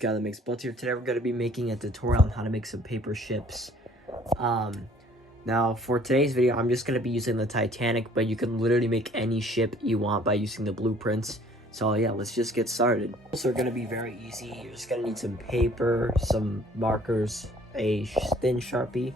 Guy that makes boats here. Today we're going to be making a tutorial on how to make some paper ships. Now for today's video, I'm just going to be using the Titanic, but you can literally make any ship you want by using the blueprints. So yeah, let's just get started. Also, are going to be very easy. You're just going to need some paper, some markers, a thin Sharpie,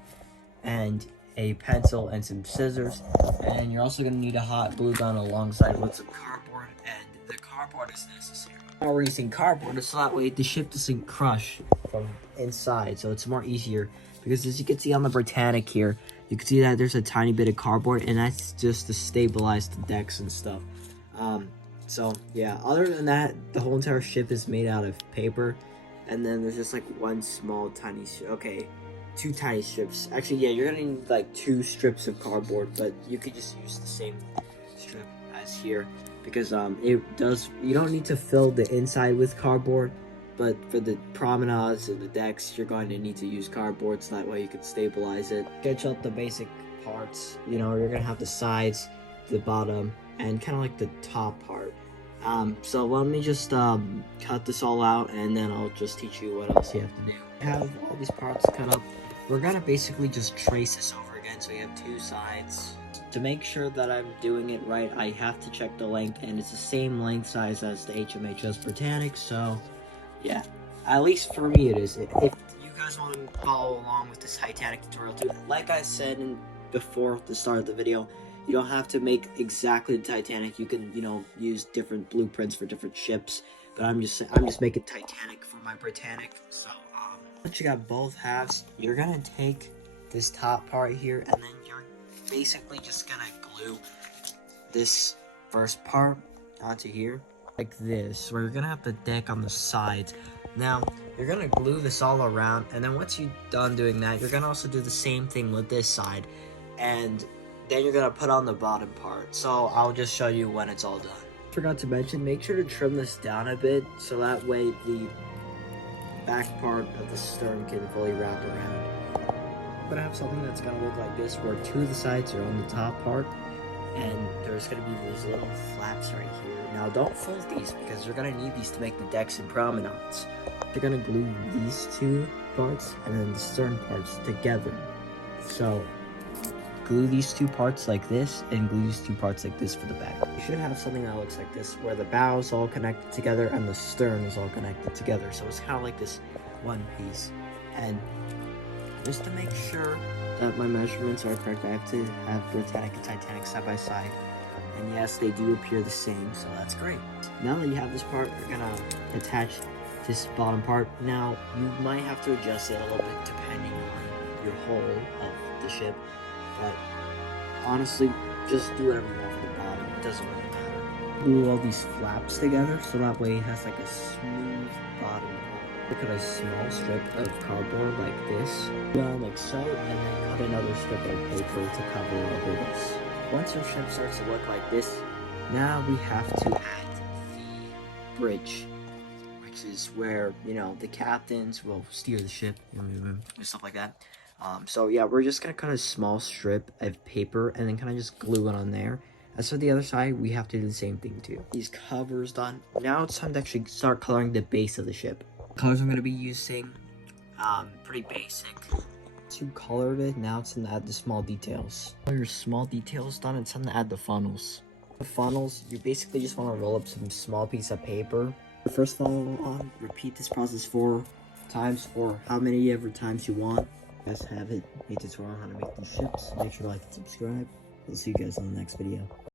and a pencil and some scissors. And you're also going to need a hot glue gun alongside with some cardboard, and the cardboard is necessary. Now we're using cardboard so that way the ship doesn't crush from inside, so it's more easier. Because as you can see on the Britannic here, you can see that there's a tiny bit of cardboard, and that's just to stabilize the decks and stuff. So yeah, other than that, the whole entire ship is made out of paper, and then there's just like one small tiny two tiny strips. Actually, yeah, you're gonna need like 2 strips of cardboard, but you could just use the same strip as here, because you don't need to fill the inside with cardboard, but for the promenades and the decks, you're going to need to use cardboard, so that way you can stabilize it. Sketch out the basic parts. You know, you're gonna have the sides, the bottom, and kind of like the top part. So let me just cut this all out, and then I'll just teach you what else you have to do. Have all these parts cut up. We're gonna basically just trace this over again, so you have 2 sides. To make sure that I'm doing it right, I have to check the length, and it's the same length size as the HMHS Britannic, so yeah, at least for me it is. If you guys want to follow along with this Titanic tutorial too, like I said before the start of the video, you don't have to make exactly the Titanic. You can, use different blueprints for different ships, but I'm just making Titanic for my Britannic. So once you got both halves, you're gonna take this top part here, and then you're basically just gonna glue this first part onto here like this, where you're gonna have the deck on the sides. Now you're gonna glue this all around, and then once you're done doing that, you're gonna also do the same thing with this side, and then you're gonna put on the bottom part. So I'll just show you when it's all done. Forgot to mention, make sure to trim this down a bit, so that way the back part of the stern can fully wrap around. I'm gonna have something that's gonna look like this, where 2 of the sides are on the top part, and there's gonna be these little flaps right here. Now don't fold these, because you're gonna need these to make the decks and promenades. You're gonna glue these 2 parts and then the stern parts together. So glue these 2 parts like this, and glue these 2 parts like this for the back. You should have something that looks like this, where the bow is all connected together and the stern is all connected together. So it's kind of like this one piece. And just to make sure that my measurements are correct, I have to have Britannic and Titanic side by side. And yes, they do appear the same, so that's great. Now that you have this part, you're gonna attach this bottom part. Now, you might have to adjust it a little bit depending on your hull of the ship, but honestly, just do whatever you want for the bottom. It doesn't really matter. Glue all these flaps together, so that way it has like a smooth bottom. Look at a small strip of cardboard like this, like so, and then cut another strip of paper to cover over this. Once your ship starts to look like this, now we have to add the bridge, which is where, the captains will steer the ship, and stuff like that. So yeah, we're just gonna cut a small strip of paper and then kind of just glue it on there. As for the other side, we have to do the same thing too. These covers done. Now it's time to actually start coloring the base of the ship. Colors I'm gonna be using, pretty basic. To color it, now it's time to add the small details. All your small details done, it's time to add the funnels. The funnels, you basically just want to roll up some small piece of paper. The first funnel on, repeat this process 4 times, or how many ever times you want. You guys have it, a tutorial on how to make these ships. Make sure to like and subscribe. We'll see you guys on the next video.